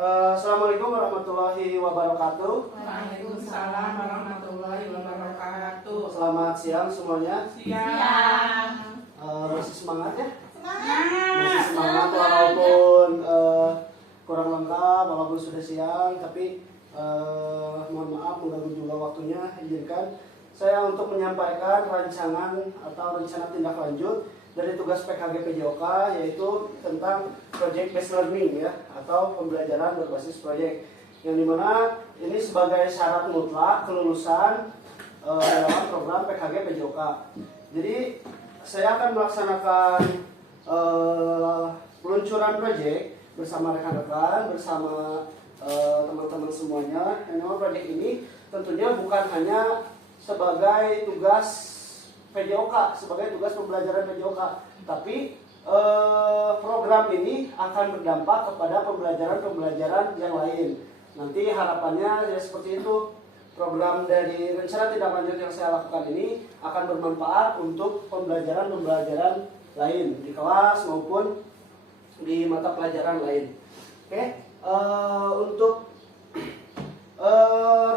Assalamualaikum warahmatullahi wabarakatuh. Waalaikumsalam warahmatullahi wabarakatuh. Selamat siang semuanya. Siang. Masih semangat ya? Semangat. Masih semangat walaupun kurang lengkap, walaupun sudah siang, tapi mohon maaf mengganggu juga waktunya. Izinkan saya untuk menyampaikan rancangan atau rencana tindak lanjut dari tugas PKG PJOK, yaitu tentang project based learning ya, atau pembelajaran berbasis proyek, yang dimana ini sebagai syarat mutlak kelulusan dalam program PKG PJOK. Jadi saya akan melaksanakan peluncuran proyek bersama rekan-rekan, bersama teman-teman semuanya. Yang memang proyek ini tentunya bukan hanya sebagai tugas PJOK, sebagai tugas pembelajaran PJOK, tapi program ini akan berdampak kepada pembelajaran-pembelajaran yang lain. Nanti harapannya ya seperti itu. Program dari rencana tindak lanjut yang saya lakukan ini akan bermanfaat untuk pembelajaran-pembelajaran lain di kelas maupun di mata pelajaran lain. Oke, untuk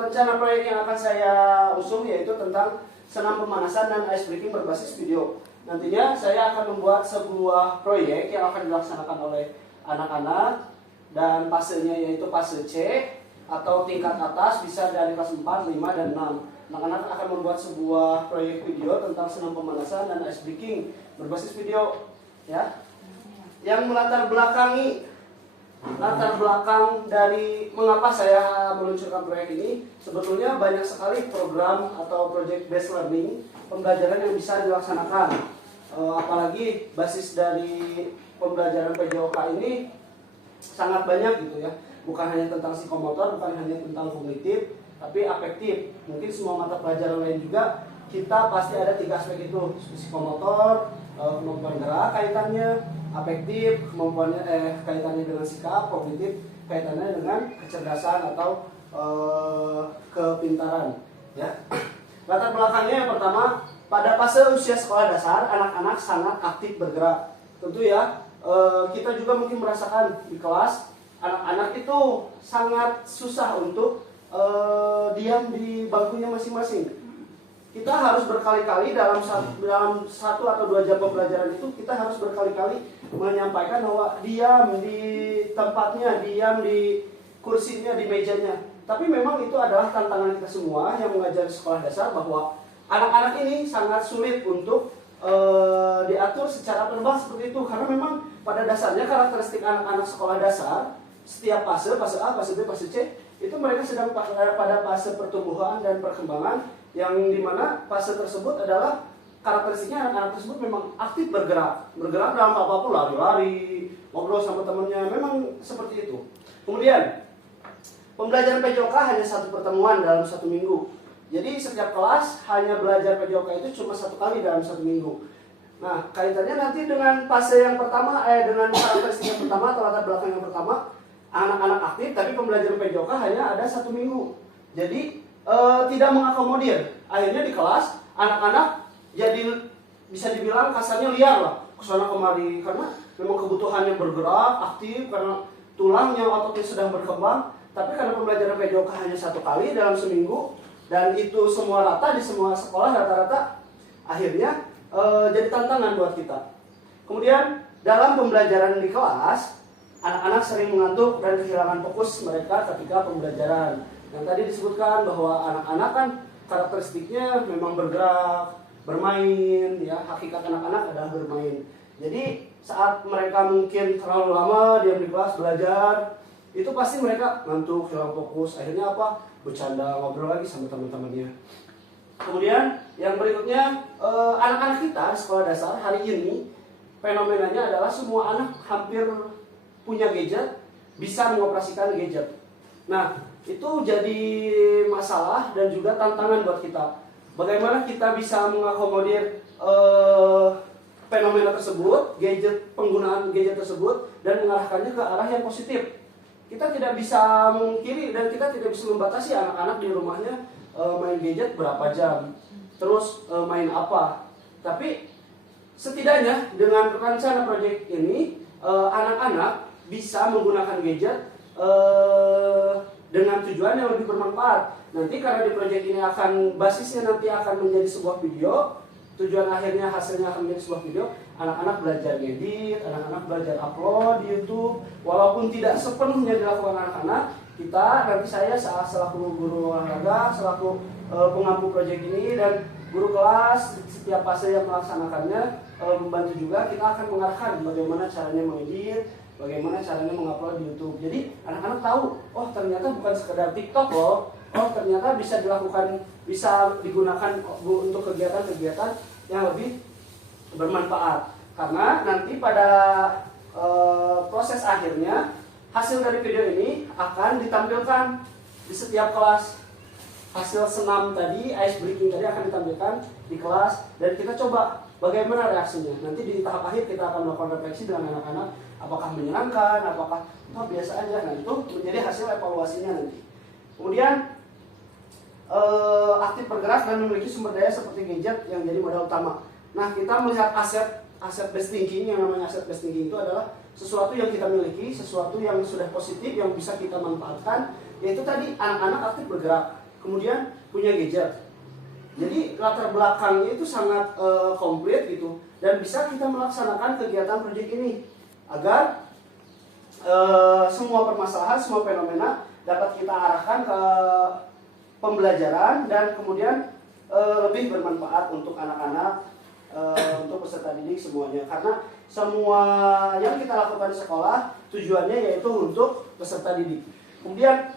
rencana proyek yang akan saya usung yaitu tentang senam pemanasan dan ice breaking berbasis video. Nantinya saya akan membuat sebuah proyek yang akan dilaksanakan oleh anak-anak, dan fasenya yaitu fase C atau tingkat atas, bisa dari kelas 4, 5, dan 6. Anak-anak akan membuat sebuah proyek video tentang senam pemanasan dan ice breaking berbasis video ya. Yang latar belakang dari mengapa saya meluncurkan proyek ini, sebetulnya banyak sekali program atau project based learning, pembelajaran yang bisa dilaksanakan. Apalagi basis dari pembelajaran PJOK ini sangat banyak gitu ya. Bukan hanya tentang psikomotor, bukan hanya tentang kognitif, tapi afektif. Mungkin semua mata pelajaran lain juga kita pasti ada 3 aspek itu: psikomotor, kemampuan gerak kaitannya, afektif, kemampuannya kaitannya dengan sikap, kognitif kaitannya dengan kecerdasan atau kepintaran ya. Latar belakangnya yang pertama, pada fase usia sekolah dasar anak-anak sangat aktif bergerak. Tentu ya, kita juga mungkin merasakan di kelas anak-anak itu sangat susah untuk diam di bangkunya masing-masing. Kita harus berkali-kali dalam satu atau 2 jam pembelajaran itu, kita harus berkali-kali menyampaikan bahwa diam di tempatnya, diam di kursinya, di mejanya. Tapi memang itu adalah tantangan kita semua yang mengajar di sekolah dasar, bahwa anak-anak ini sangat sulit untuk diatur secara verbal seperti itu. Karena memang pada dasarnya karakteristik anak-anak sekolah dasar, setiap fase A, fase B, fase C, itu mereka sedang pada fase pertumbuhan dan perkembangan, yang dimana fase tersebut adalah karakteristiknya anak-anak tersebut memang aktif bergerak dalam apapun, lari-lari, ngobrol sama temennya, memang seperti itu. Kemudian pembelajaran PJOK hanya 1 pertemuan dalam 1 minggu. Jadi setiap kelas hanya belajar PJOK itu cuma 1 kali dalam 1 minggu. Nah, kaitannya nanti dengan fase yang pertama, dengan karakteristik yang pertama atau latar belakang yang pertama, anak-anak aktif, tapi pembelajaran PJOK hanya ada 1 minggu. Jadi tidak mengakomodir. Akhirnya di kelas anak-anak jadi bisa dibilang kasarnya liar lah, kesana kemari, karena memang kebutuhannya bergerak aktif karena tulangnya, ototnya sedang berkembang. Tapi karena pembelajaran PJOK hanya 1 kali dalam seminggu, dan itu semua rata di semua sekolah rata-rata, akhirnya jadi tantangan buat kita. Kemudian dalam pembelajaran di kelas, anak-anak sering mengantuk dan kehilangan fokus mereka ketika pembelajaran. Yang tadi disebutkan bahwa anak-anak kan karakteristiknya memang bergerak, bermain ya, hakikat anak-anak adalah bermain. Jadi saat mereka mungkin terlalu lama diam di kelas belajar, itu pasti mereka ngantuk, hilang fokus. Akhirnya apa? Bercanda, ngobrol lagi sama teman-temannya. Kemudian yang berikutnya, anak-anak kita di sekolah dasar hari ini fenomenanya adalah semua anak hampir punya gadget, bisa mengoperasikan gadget. Nah, itu jadi masalah dan juga tantangan buat kita. Bagaimana kita bisa mengakomodir fenomena tersebut, penggunaan gadget tersebut, dan mengarahkannya ke arah yang positif. Kita tidak bisa mengkiri dan kita tidak bisa membatasi anak-anak di rumahnya main gadget berapa jam, terus main apa. Tapi setidaknya dengan rencana proyek ini, anak-anak bisa menggunakan gadget dengan tujuan yang lebih bermanfaat. Nanti karena di proyek ini akan basisnya nanti akan menjadi sebuah video, tujuan akhirnya hasilnya akan menjadi sebuah video. Anak-anak belajar ngedit, anak-anak belajar upload di YouTube. Walaupun tidak sepenuhnya dilakukan anak-anak, kita nanti saya selaku guru olahraga, selaku pengampu proyek ini dan guru kelas setiap fase yang melaksanakannya membantu juga. Kita akan mengarahkan bagaimana caranya mengedit, bagaimana caranya mengupload di YouTube. Jadi anak-anak tahu, oh ternyata bukan sekedar TikTok loh. Oh ternyata bisa dilakukan, bisa digunakan untuk kegiatan-kegiatan yang lebih bermanfaat. Karena nanti pada proses akhirnya hasil dari video ini akan ditampilkan di setiap kelas. Hasil senam tadi, ice breaking tadi akan ditampilkan di kelas dan kita coba bagaimana reaksinya. Nanti di tahap akhir kita akan melakukan refleksi dengan anak-anak, apakah menyenangkan, apakah biasa aja. Nah itu menjadi hasil evaluasinya nanti. Kemudian aktif bergerak dan memiliki sumber daya seperti gadget yang jadi modal utama. Nah kita melihat aset based thinking. Yang namanya aset based thinking itu adalah sesuatu yang kita miliki, sesuatu yang sudah positif yang bisa kita manfaatkan, yaitu tadi anak-anak aktif bergerak, kemudian punya gadget. Jadi latar belakangnya itu sangat komplit gitu dan bisa kita melaksanakan kegiatan proyek ini agar semua permasalahan, semua fenomena dapat kita arahkan ke pembelajaran dan kemudian lebih bermanfaat untuk anak-anak, untuk peserta didik semuanya. Karena semua yang kita lakukan di sekolah tujuannya yaitu untuk peserta didik. Kemudian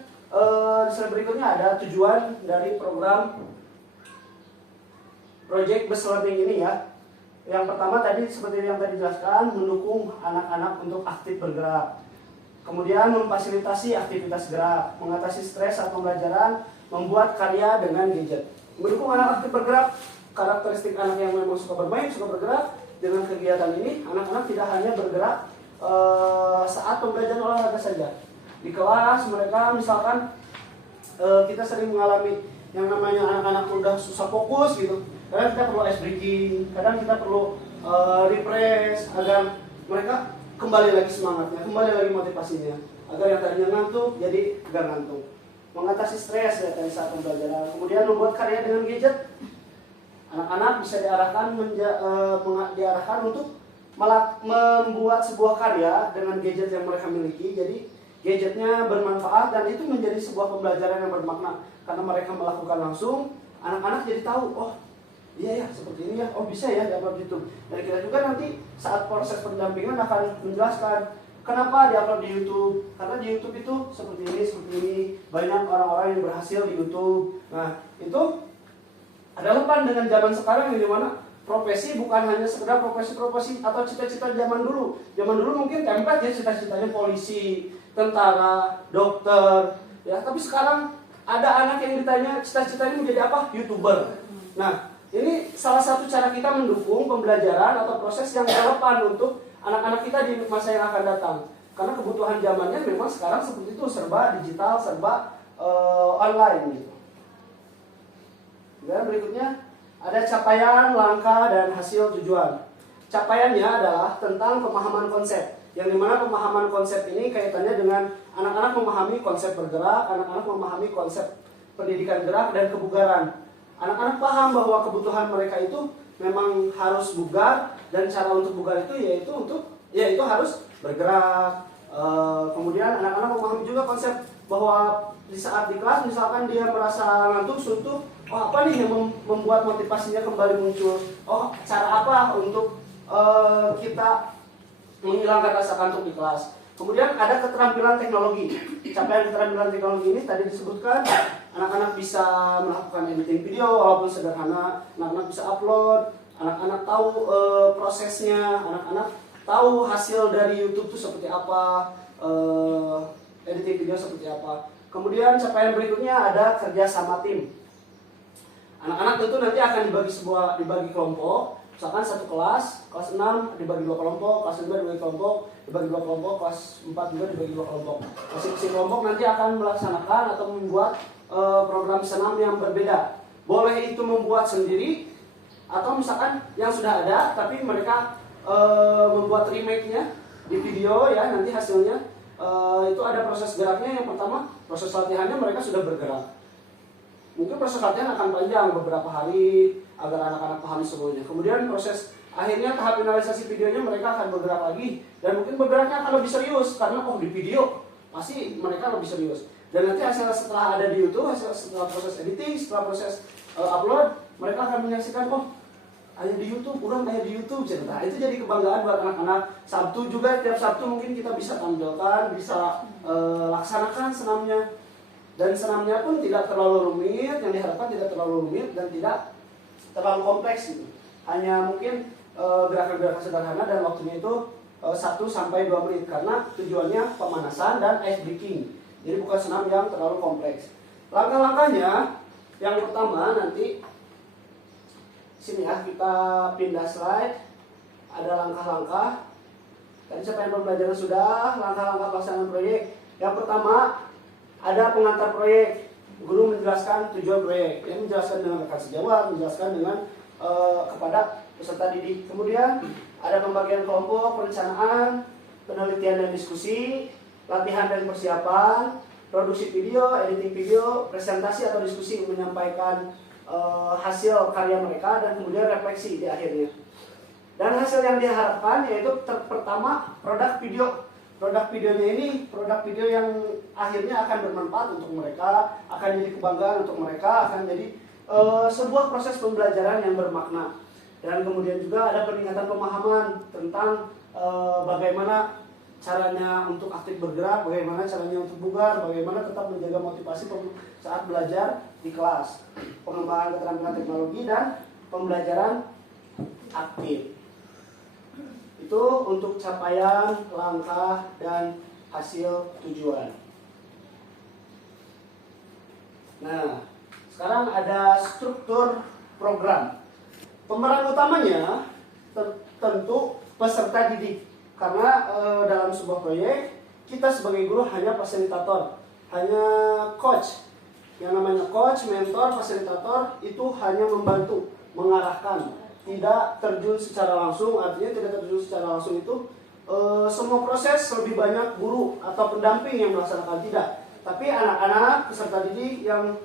di slide berikutnya ada tujuan dari program Project Based Learning ini ya. Yang pertama tadi seperti yang tadi dijelaskan, mendukung anak-anak untuk aktif bergerak. Kemudian memfasilitasi aktivitas gerak, mengatasi stres saat pembelajaran, membuat karya dengan gadget. Mendukung anak aktif bergerak, karakteristik anak yang memang suka bermain, suka bergerak. Dengan kegiatan ini, anak-anak tidak hanya bergerak saat pembelajaran olahraga saja. Di kelas mereka misalkan kita sering mengalami yang namanya anak-anak udah susah fokus gitu. Kadang kita perlu ice breaking, kadang kita perlu refresh agar mereka kembali lagi semangatnya, kembali lagi motivasinya, agar yang tadinya ngantuk jadi gak ngantuk. Mengatasi stres ya tadi saat pembelajaran. Kemudian membuat karya dengan gadget. Anak-anak bisa diarahkan untuk membuat sebuah karya dengan gadget yang mereka miliki. Jadi gadgetnya bermanfaat dan itu menjadi sebuah pembelajaran yang bermakna karena mereka melakukan langsung. Anak-anak jadi tahu, oh iya ya seperti ini ya, oh bisa ya di-upload YouTube. Dan kita juga nanti saat proses pendampingan akan menjelaskan kenapa di-upload di YouTube. Karena di YouTube itu seperti ini. Banyak orang-orang yang berhasil di YouTube. Nah itu relevan dengan zaman sekarang yang dimana profesi bukan hanya sekedar profesi-profesi atau cita-cita zaman dulu. Zaman dulu mungkin template ya cita-citanya polisi, tentara, dokter. Ya, tapi sekarang ada anak yang ditanya cita-citanya menjadi apa? YouTuber. Nah, ini salah satu cara kita mendukung pembelajaran atau proses yang relevan untuk anak-anak kita di masa yang akan datang. Karena kebutuhan zamannya memang sekarang seperti itu, serba digital, serba online gitu. Dan berikutnya ada capaian, langkah, dan hasil tujuan. Capaiannya adalah tentang pemahaman konsep. Yang dimana pemahaman konsep ini kaitannya dengan anak-anak memahami konsep bergerak, anak-anak memahami konsep pendidikan gerak dan kebugaran. Anak-anak paham bahwa kebutuhan mereka itu memang harus bugar dan cara untuk bugar itu yaitu harus bergerak. Kemudian anak-anak memahami juga konsep bahwa di saat di kelas misalkan dia merasa ngantuk, suntuk, oh apa nih yang membuat motivasinya kembali muncul? Oh cara apa untuk kita menghilangkan rasa kantuk di kelas? Kemudian ada keterampilan teknologi. Capaian keterampilan teknologi ini tadi disebutkan anak-anak bisa melakukan editing video walaupun sederhana, anak-anak bisa upload, anak-anak tahu prosesnya, anak-anak tahu hasil dari YouTube itu seperti apa, editing video seperti apa. Kemudian capaian berikutnya ada kerja sama tim. Anak-anak tentu nanti akan dibagi kelompok. Misalkan satu kelas 6 dibagi 2 kelompok, kelas 5 dibagi dua kelompok, kelas 4 juga dibagi 2 kelompok. Masing-masing kelompok nanti akan melaksanakan atau membuat program senam yang berbeda. Boleh itu membuat sendiri atau misalkan yang sudah ada tapi mereka membuat remake-nya di video ya nanti hasilnya. itu ada proses geraknya. Yang pertama, proses latihannya mereka sudah bergerak. Mungkin proses latihan akan panjang beberapa hari agar anak-anak pahami semuanya. Kemudian proses akhirnya tahap finalisasi videonya mereka akan bergerak lagi, dan mungkin bergeraknya akan lebih serius karena di video pasti mereka lebih serius. Dan nanti hasil setelah ada di YouTube, hasil setelah proses editing, setelah proses upload, mereka akan menyaksikan ada di YouTube, kurang ada di YouTube. Nah, itu jadi kebanggaan buat anak-anak. Sabtu juga, tiap Sabtu mungkin kita bisa tampilkan, bisa laksanakan senamnya. Dan senamnya pun tidak terlalu rumit, yang diharapkan tidak terlalu rumit dan tidak terlalu kompleks gitu. Hanya mungkin gerakan-gerakan sederhana dan waktunya itu 1 sampai 2 menit karena tujuannya pemanasan dan ice breaking. Jadi bukan senam yang terlalu kompleks. Langkah-langkahnya, yang pertama nanti sini ya, kita pindah slide. Ada langkah-langkah. Tadi capaian pembelajaran sudah, langkah-langkah pelaksanaan proyek. Yang pertama, ada pengantar proyek. Guru menjelaskan tujuan proyek, yang menjelaskan dengan rekan sejawat, menjelaskan dengan kepada peserta didik. Kemudian ada pembagian kelompok, perencanaan, penelitian dan diskusi, latihan dan persiapan, produksi video, editing video, presentasi atau diskusi menyampaikan hasil karya mereka, dan kemudian refleksi di akhirnya. Dan hasil yang diharapkan yaitu pertama produk video. Produk videonya ini produk video yang akhirnya akan bermanfaat untuk mereka, akan jadi kebanggaan untuk mereka, akan jadi sebuah proses pembelajaran yang bermakna. Dan kemudian juga ada peningkatan pemahaman tentang bagaimana caranya untuk aktif bergerak, bagaimana caranya untuk bugar, bagaimana tetap menjaga motivasi saat belajar di kelas, pengembangan keterampilan teknologi dan pembelajaran aktif. Itu untuk capaian, langkah, dan hasil tujuan. Nah, sekarang ada struktur program. Pemeran utamanya tentu peserta didik. Karena dalam sebuah proyek, kita sebagai guru hanya fasilitator, hanya coach. Yang namanya coach, mentor, fasilitator itu hanya membantu, mengarahkan, tidak terjun secara langsung. Artinya tidak terjun secara langsung itu semua proses lebih banyak guru atau pendamping yang melaksanakan, tidak. Tapi anak-anak peserta didik yang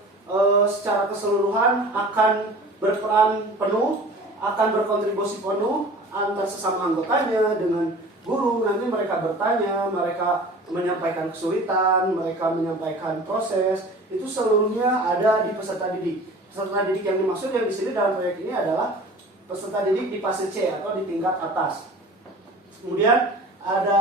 secara keseluruhan akan berperan penuh, akan berkontribusi penuh antar sesama anggotanya dengan guru. Nanti mereka bertanya, mereka menyampaikan kesulitan, mereka menyampaikan proses, itu seluruhnya ada di peserta didik. Peserta didik yang dimaksud yang di sini dalam proyek ini adalah peserta didik di fase C atau di tingkat atas. Kemudian ada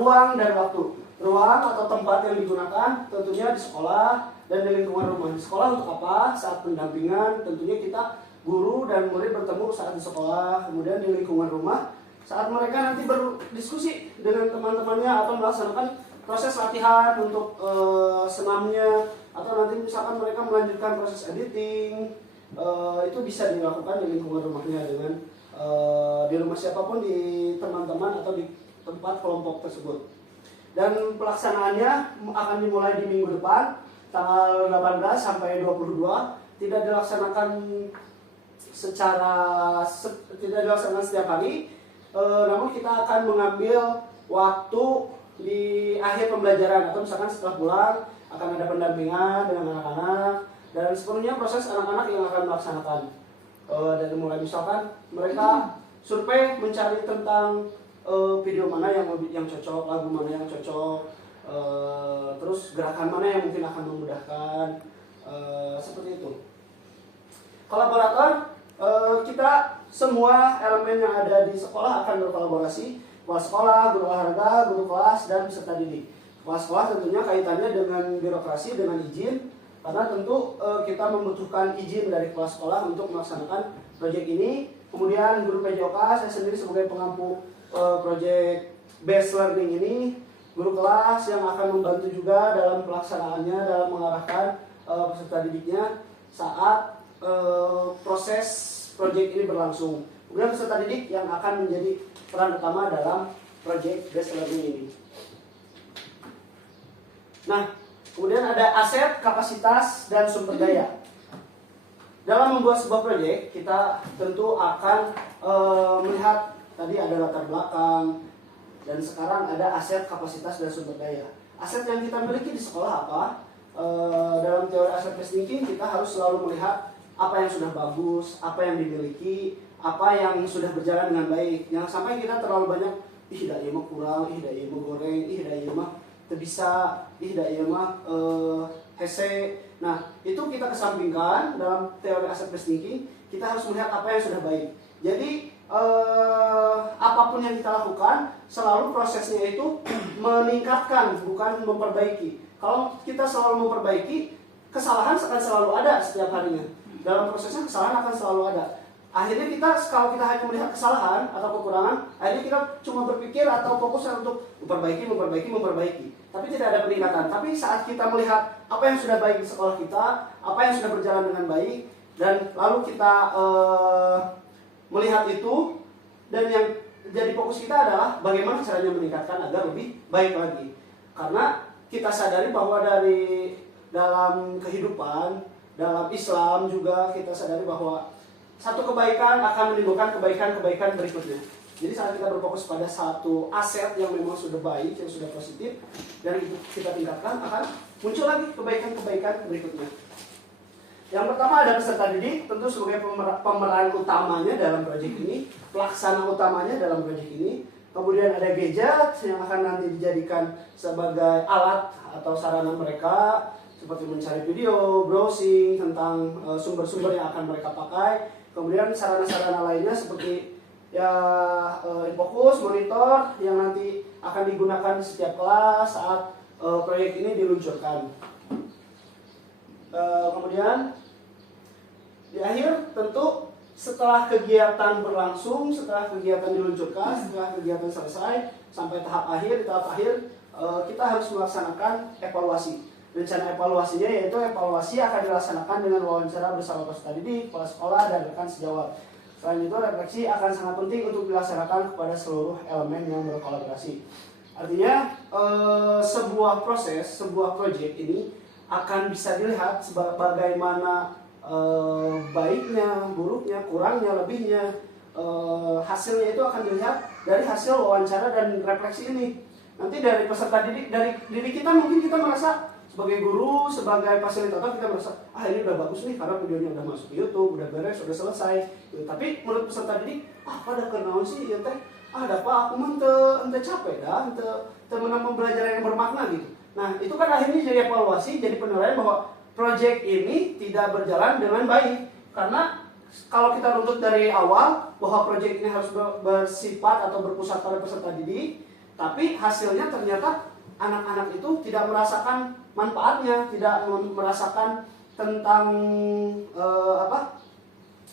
ruang dan waktu. Ruang atau tempat yang digunakan tentunya di sekolah dan di lingkungan rumah. Di sekolah untuk apa? Saat pendampingan tentunya kita guru dan murid bertemu saat di sekolah. Kemudian di lingkungan rumah saat mereka nanti berdiskusi dengan teman-temannya atau melaksanakan proses latihan untuk senamnya, atau nanti misalkan mereka melanjutkan proses editing, itu bisa dilakukan di lingkungan rumahnya dengan di rumah siapapun, di teman-teman atau di tempat kelompok tersebut. Dan pelaksanaannya akan dimulai di minggu depan tanggal 18 sampai 22. Tidak dilaksanakan setiap hari, namun kita akan mengambil waktu di akhir pembelajaran atau misalkan setelah pulang akan ada pendampingan dengan anak-anak, dan sepenuhnya proses anak-anak yang akan melaksanakan. Dari mulai misalkan mereka survei mencari tentang video mana yang cocok, lagu mana yang cocok, terus gerakan mana yang mungkin akan memudahkan, seperti itu. Kolaborator, kita semua elemen yang ada di sekolah akan berkolaborasi. Kepala sekolah, guru olahraga, guru kelas, dan peserta didik. Kepala sekolah tentunya kaitannya dengan birokrasi, dengan izin, karena tentu kita membutuhkan izin dari kepala sekolah untuk melaksanakan proyek ini. Kemudian guru PJOK, saya sendiri sebagai pengampu proyek based learning ini. Guru kelas yang akan membantu juga dalam pelaksanaannya, dalam mengarahkan peserta didiknya saat proses proyek ini berlangsung. Kemudian peserta didik yang akan menjadi peran utama dalam proyek based learning ini. Nah, kemudian ada aset, kapasitas, dan sumber daya. Dalam membuat sebuah proyek, kita tentu akan melihat tadi ada latar belakang, Dan sekarang ada aset, kapasitas, dan sumber daya. Aset yang kita miliki di sekolah apa? Dalam teori aset based thinking kita harus selalu melihat apa yang sudah bagus, apa yang dimiliki, apa yang sudah berjalan dengan baik. Jangan sampai kita terlalu banyak, ih da ieu mah kurang, ih da ieu mah goreng, ih da ieu mah teu bisa, ih da ieu mah hese. Nah, itu kita kesampingkan dalam teori aset based thinking, kita harus melihat apa yang sudah baik. Jadi apapun yang kita lakukan selalu prosesnya itu meningkatkan, bukan memperbaiki. Kalau kita selalu memperbaiki, kesalahan akan selalu ada setiap harinya. Dalam prosesnya kesalahan akan selalu ada. Akhirnya kalau kita hanya melihat kesalahan atau kekurangan, akhirnya kita cuma berpikir atau fokus untuk memperbaiki. Tapi tidak ada peningkatan. Tapi saat kita melihat apa yang sudah baik di sekolah kita, apa yang sudah berjalan dengan baik, dan lalu kita melihat itu, dan yang jadi fokus kita adalah bagaimana caranya meningkatkan agar lebih baik lagi. Karena kita sadari bahwa dalam kehidupan, dalam Islam juga kita sadari bahwa satu kebaikan akan menimbulkan kebaikan-kebaikan berikutnya. Jadi saat kita berfokus pada satu aset yang memang sudah baik, yang sudah positif, dan itu kita tingkatkan, akan muncul lagi kebaikan-kebaikan berikutnya. Yang pertama ada peserta didik, tentu sebagai pemeran utamanya dalam proyek ini, pelaksana utamanya dalam proyek ini. Kemudian ada gadget yang akan nanti dijadikan sebagai alat atau sarana mereka, seperti mencari video, browsing tentang sumber-sumber yang akan mereka pakai. Kemudian sarana-sarana lainnya seperti infokus, monitor yang nanti akan digunakan di setiap kelas saat proyek ini diluncurkan. Kemudian di akhir tentu setelah kegiatan berlangsung, setelah kegiatan diluncurkan, setelah kegiatan selesai sampai tahap akhir, di tahap akhir kita harus melaksanakan evaluasi. Rencana evaluasinya yaitu evaluasi akan dilaksanakan dengan wawancara bersama peserta didik, kepala sekolah, dan rekan sejawat. Selain itu refleksi akan sangat penting untuk dilaksanakan kepada seluruh elemen yang berkolaborasi. Artinya sebuah proses, sebuah proyek ini akan bisa dilihat bagaimana baiknya, buruknya, kurangnya, lebihnya, hasilnya itu akan dilihat dari hasil wawancara dan refleksi ini. Nanti dari peserta didik, dari diri kita mungkin kita merasa sebagai guru, sebagai fasilitator kita merasa ini udah bagus nih karena videonya udah masuk ke YouTube, udah beres, udah selesai. Tapi menurut peserta didik, pada kenaon sih ya teh, ada apa aku mah ente capek dah, ente menang pembelajaran yang bermakna gitu. Nah itu kan akhirnya jadi evaluasi, jadi penilaian bahwa proyek ini tidak berjalan dengan baik. Karena kalau kita runtut dari awal bahwa proyek ini harus bersifat atau berpusat pada peserta didik, tapi hasilnya ternyata anak-anak itu tidak merasakan manfaatnya, tidak merasakan tentang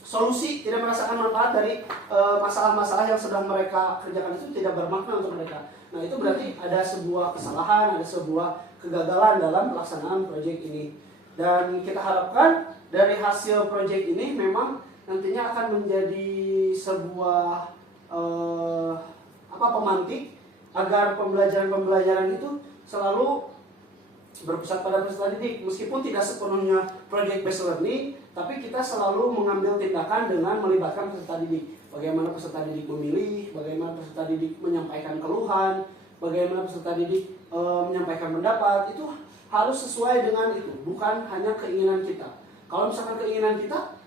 solusi, tidak merasakan manfaat dari masalah-masalah yang sedang mereka kerjakan itu tidak bermakna untuk mereka. Nah itu berarti ada sebuah kesalahan, ada sebuah kegagalan dalam pelaksanaan proyek ini. Dan kita harapkan dari hasil proyek ini memang nantinya akan menjadi sebuah pemantik agar pembelajaran itu selalu berpusat pada peserta didik. Meskipun tidak sepenuhnya project based learning, tapi kita selalu mengambil tindakan dengan melibatkan peserta didik. Bagaimana peserta didik memilih, bagaimana peserta didik menyampaikan keluhan, bagaimana peserta didik menyampaikan pendapat, itu harus sesuai dengan itu, bukan hanya keinginan kita. Kalau misalkan keinginan kita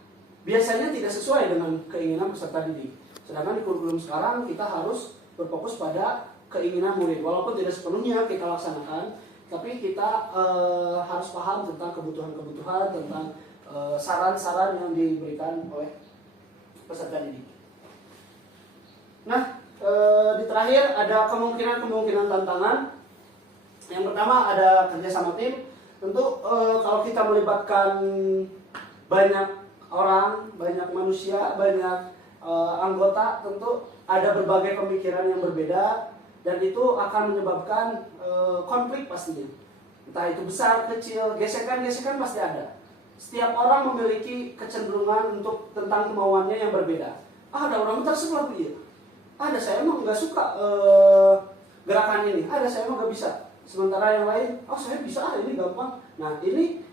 biasanya tidak sesuai dengan keinginan peserta didik. Sedangkan di kurikulum sekarang kita harus berfokus pada keinginan murid. Walaupun tidak sepenuhnya kita laksanakan, tapi kita harus paham tentang kebutuhan-kebutuhan, tentang saran-saran yang diberikan oleh peserta didik. Nah, di terakhir ada kemungkinan tantangan. Yang pertama ada kerja sama tim. Tentu kalau kita melibatkan banyak orang, banyak manusia, banyak anggota, tentu ada berbagai pemikiran yang berbeda, dan itu akan menyebabkan konflik pastinya. Entah itu besar, kecil, gesekan-gesekan pasti ada. Setiap orang memiliki kecenderungan untuk tentang kemauannya yang berbeda. Ada orang tersuka dia. Ada saya emang nggak suka gerakan ini. Ada saya emang nggak bisa. Sementara yang lain, saya bisa, ini gampang. Nah ini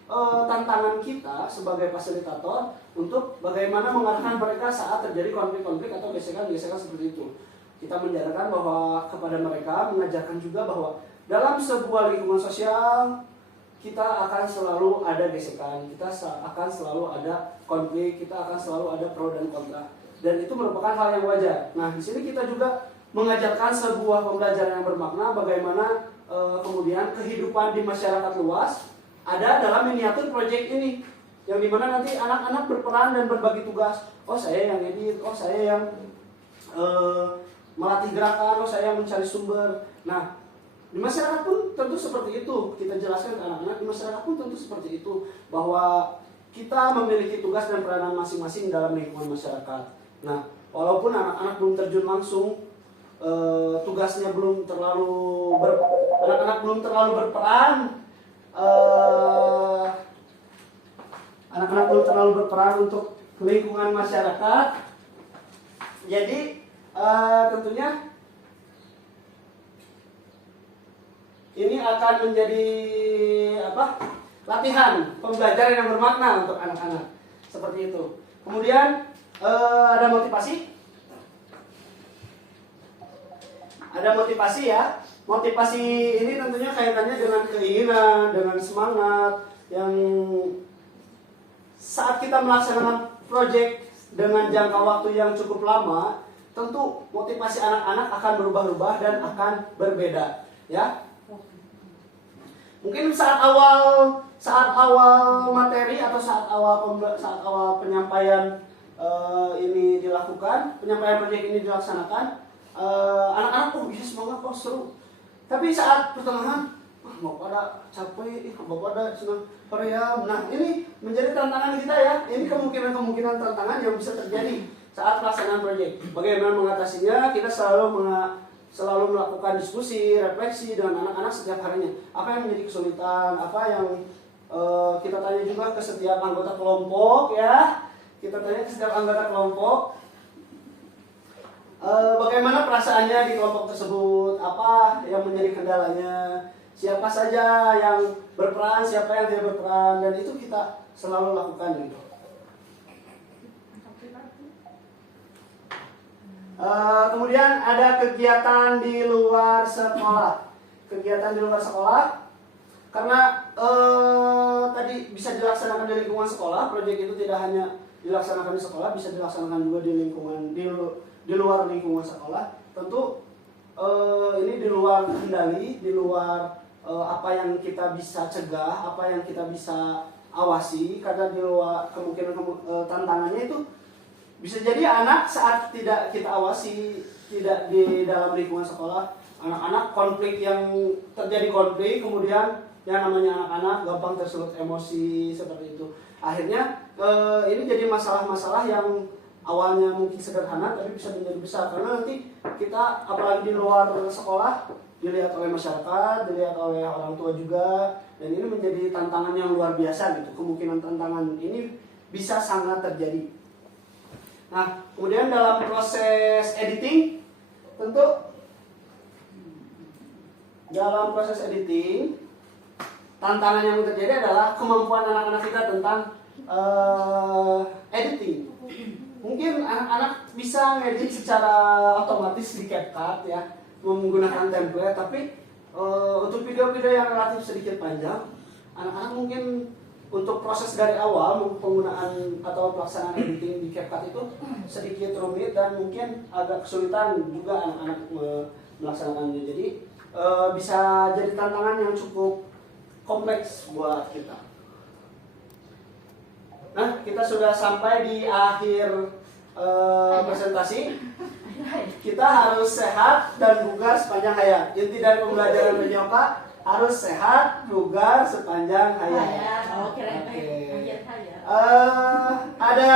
tantangan kita sebagai fasilitator untuk bagaimana mengarahkan mereka saat terjadi konflik-konflik atau gesekan-gesekan seperti itu. kita mengajarkan bahwa kepada mereka, mengajarkan juga bahwa dalam sebuah lingkungan sosial kita akan selalu ada gesekan, kita akan selalu ada konflik, kita akan selalu ada pro dan kontra, dan itu merupakan hal yang wajar. Nah, di sini kita juga mengajarkan sebuah pembelajaran yang bermakna bagaimana kemudian kehidupan di masyarakat luas ada dalam miniatur proyek ini, yang dimana nanti anak-anak berperan dan berbagi tugas. Oh, saya yang edit, oh saya yang melatih gerakan, oh saya yang mencari sumber. Nah, di masyarakat pun tentu seperti itu. Kita jelaskan ke anak-anak, di masyarakat pun tentu seperti itu, bahwa kita memiliki tugas dan peranan masing-masing dalam lingkungan masyarakat. Nah, walaupun anak-anak belum terjun langsung, tugasnya belum terlalu anak-anak belum terlalu berperan, anak-anak belum terlalu berperan untuk lingkungan masyarakat. Jadi tentunya ini akan menjadi latihan pembelajaran yang bermakna untuk anak-anak, seperti itu. Kemudian ada motivasi. Ada motivasi ya. Motivasi ini tentunya kaitannya dengan keinginan, dengan semangat yang saat kita melaksanakan proyek dengan jangka waktu yang cukup lama, tentu motivasi anak-anak akan berubah-ubah dan akan berbeda, ya. Mungkin saat awal materi atau saat awal penyampaian ini dilakukan, penyampaian proyek ini dilaksanakan, anak-anak bisa semangat, seru. Tapi saat pertengahan, mau pada capek, mau pada senang periam. Nah, ini menjadi tantangan kita ya. Ini kemungkinan tantangan yang bisa terjadi saat pelaksanaan proyek. Bagaimana mengatasinya? Kita selalu melakukan diskusi, refleksi dengan anak-anak setiap harinya. Apa yang menjadi kesulitan? Apa yang kita tanya juga ke setiap anggota kelompok ya. Kita tanya ke setiap anggota kelompok. Bagaimana perasaannya di kelompok tersebut? Apa yang menjadi kendalanya? Siapa saja yang berperan, siapa yang tidak berperan, dan itu kita selalu lakukan gitu. Kemudian ada kegiatan di luar sekolah. Kegiatan di luar sekolah, karena tadi bisa dilaksanakan di lingkungan sekolah. Proyek itu tidak hanya dilaksanakan di sekolah, bisa dilaksanakan juga di lingkungan di luar lingkungan sekolah. Tentu ini di luar kendali, di luar apa yang kita bisa cegah, apa yang kita bisa awasi, karena di luar kemungkinan tantangannya itu bisa jadi anak saat tidak kita awasi, tidak di dalam lingkungan sekolah, anak-anak terjadi konflik, kemudian yang namanya anak-anak gampang tersulut emosi seperti itu. Akhirnya ini jadi masalah-masalah yang awalnya mungkin sederhana tapi bisa menjadi besar, karena nanti kita apalagi di luar sekolah dilihat oleh masyarakat, dilihat oleh orang tua juga, dan ini menjadi tantangan yang luar biasa gitu. Kemungkinan tantangan ini bisa sangat terjadi. Nah, kemudian dalam proses editing, tentu dalam proses editing tantangan yang terjadi adalah kemampuan anak-anak kita tentang editing. Mungkin anak-anak bisa ngedit secara otomatis di CapCut ya, menggunakan template, tapi untuk video-video yang relatif sedikit panjang, anak-anak mungkin untuk proses dari awal penggunaan atau pelaksanaan editing di CapCut itu sedikit rumit dan mungkin agak kesulitan juga anak-anak melaksanakannya. Jadi bisa jadi tantangan yang cukup kompleks buat kita. Nah, kita sudah sampai di akhir presentasi. Kita harus sehat dan bugar sepanjang hayat. Inti dari pembelajaran Renyoka harus sehat, bugar sepanjang hayat. Ada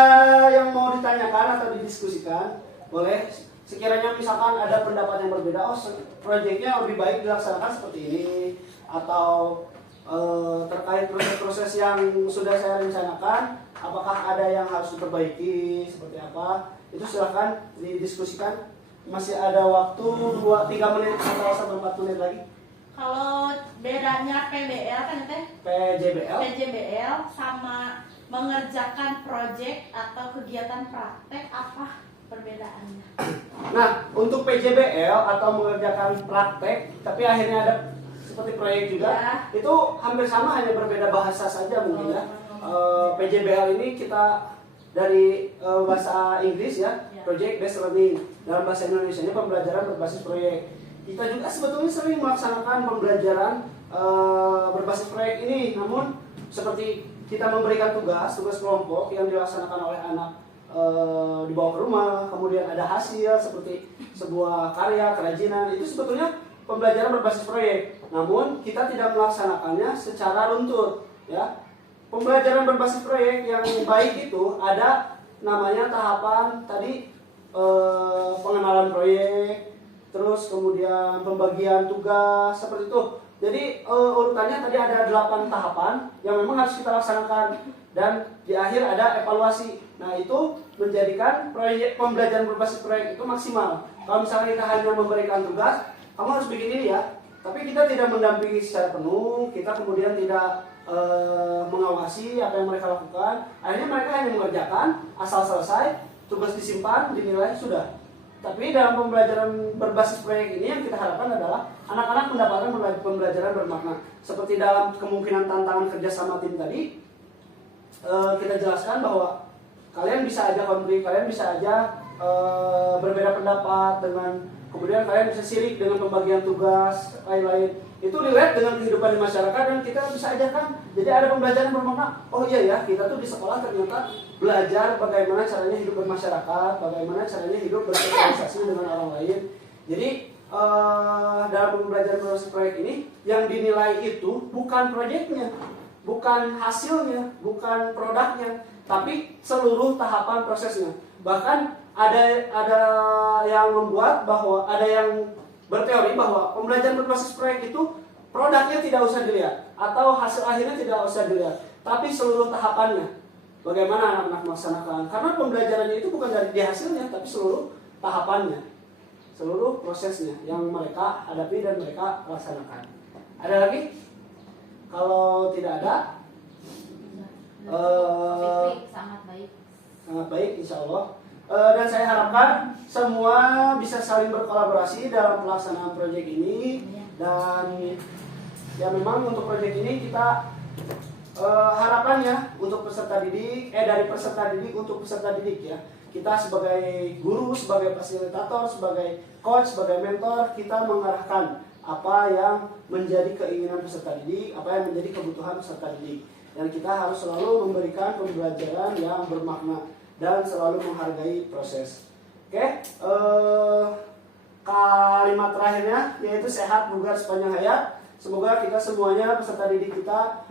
yang mau ditanyakan atau didiskusikan? Boleh. Sekiranya misalkan ada pendapat yang berbeda, proyeknya lebih baik dilaksanakan seperti ini, atau terkait proses-proses yang sudah saya rencanakan, apakah ada yang harus diperbaiki, seperti apa, itu silahkan didiskusikan. Masih ada waktu 2-3 menit atau 1-4 menit lagi. Kalau bedanya PBL kan teh? PJBL sama mengerjakan proyek atau kegiatan praktek apa? perbedaannya? Nah, untuk PJBL atau mengerjakan praktek, tapi akhirnya ada seperti proyek juga, Ya. itu hampir sama, hanya berbeda bahasa saja mungkin ya. PJBL ini kita dari bahasa Inggris ya, Ya. Project Based Learning. Dalam bahasa Indonesia ini pembelajaran berbasis proyek. Kita juga sebetulnya sering melaksanakan pembelajaran berbasis proyek ini, namun seperti kita memberikan tugas kelompok yang dilaksanakan oleh anak dibawa ke rumah, kemudian ada hasil seperti sebuah karya, kerajinan, itu sebetulnya pembelajaran berbasis proyek. Namun kita tidak melaksanakannya secara runtut, ya. Pembelajaran berbasis proyek yang baik itu ada namanya tahapan tadi, pengenalan proyek, terus kemudian pembagian tugas seperti itu. Jadi urutannya tadi ada 8 tahapan yang memang harus kita laksanakan, dan di akhir ada evaluasi. Nah, itu menjadikan proyek pembelajaran berbasis proyek itu maksimal. Kalau misalnya kita hanya memberikan tugas, kamu harus bikin ini ya, tapi kita tidak mendampingi secara penuh, kita kemudian tidak mengawasi apa yang mereka lakukan. Akhirnya mereka hanya mengerjakan, asal selesai, tugas disimpan, dinilai, sudah. Tapi dalam pembelajaran berbasis proyek ini yang kita harapkan adalah anak-anak mendapatkan pembelajaran bermakna. Seperti dalam kemungkinan tantangan kerjasama tim tadi, kita jelaskan bahwa kalian bisa aja konflik, kalian bisa aja berbeda pendapat dengan, kemudian kalian bisa sirik dengan pembagian tugas, lain-lain. Itu relate dengan kehidupan di masyarakat, dan kita bisa ajarkan. Jadi ada pembelajaran bermakna. Oh iya ya, kita tuh di sekolah ternyata belajar bagaimana caranya hidup bermasyarakat, bagaimana caranya hidup bersosialisasi dengan orang lain. Jadi dalam pembelajaran proses proyek ini yang dinilai itu bukan proyeknya, bukan hasilnya, bukan produknya, tapi seluruh tahapan prosesnya. Bahkan ada yang membuat bahwa, ada yang berteori bahwa pembelajaran berbasis proyek itu produknya tidak usah dilihat atau hasil akhirnya tidak usah dilihat, tapi seluruh tahapannya. Bagaimana anak-anak melaksanakan? Karena pembelajarannya itu bukan dari hasilnya, tapi seluruh tahapannya, seluruh prosesnya yang mereka hadapi dan mereka laksanakan. Ada lagi? Kalau tidak ada, Sangat baik. sangat baik, insya Allah. Dan saya harapkan semua bisa saling berkolaborasi dalam pelaksanaan proyek ini. Dan ya memang untuk proyek ini kita harapannya untuk peserta didik, dari peserta didik untuk peserta didik ya. Kita sebagai guru, sebagai fasilitator, sebagai coach, sebagai mentor, kita mengarahkan apa yang menjadi keinginan peserta didik, apa yang menjadi kebutuhan peserta didik. Dan kita harus selalu memberikan pembelajaran yang bermakna dan selalu menghargai proses. Oke, kalimat terakhirnya yaitu sehat bugar sepanjang hayat. Semoga kita semuanya peserta didik kita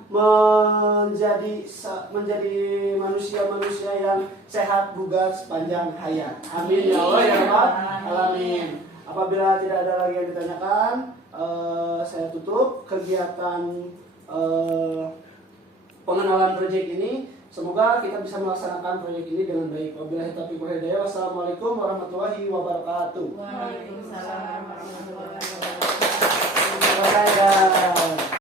menjadi manusia-manusia yang sehat bugar sepanjang hayat. Amin ya Allah ya Rabbal alamin. Apabila tidak ada lagi yang ditanyakan, saya tutup kegiatan pengenalan proyek ini. Semoga kita bisa melaksanakan proyek ini dengan baik. Wabillahi taufiq wal hidayah. Wassalamualaikum warahmatullahi wabarakatuh. Waalaikumsalam warahmatullahi wabarakatuh. Terima kasih.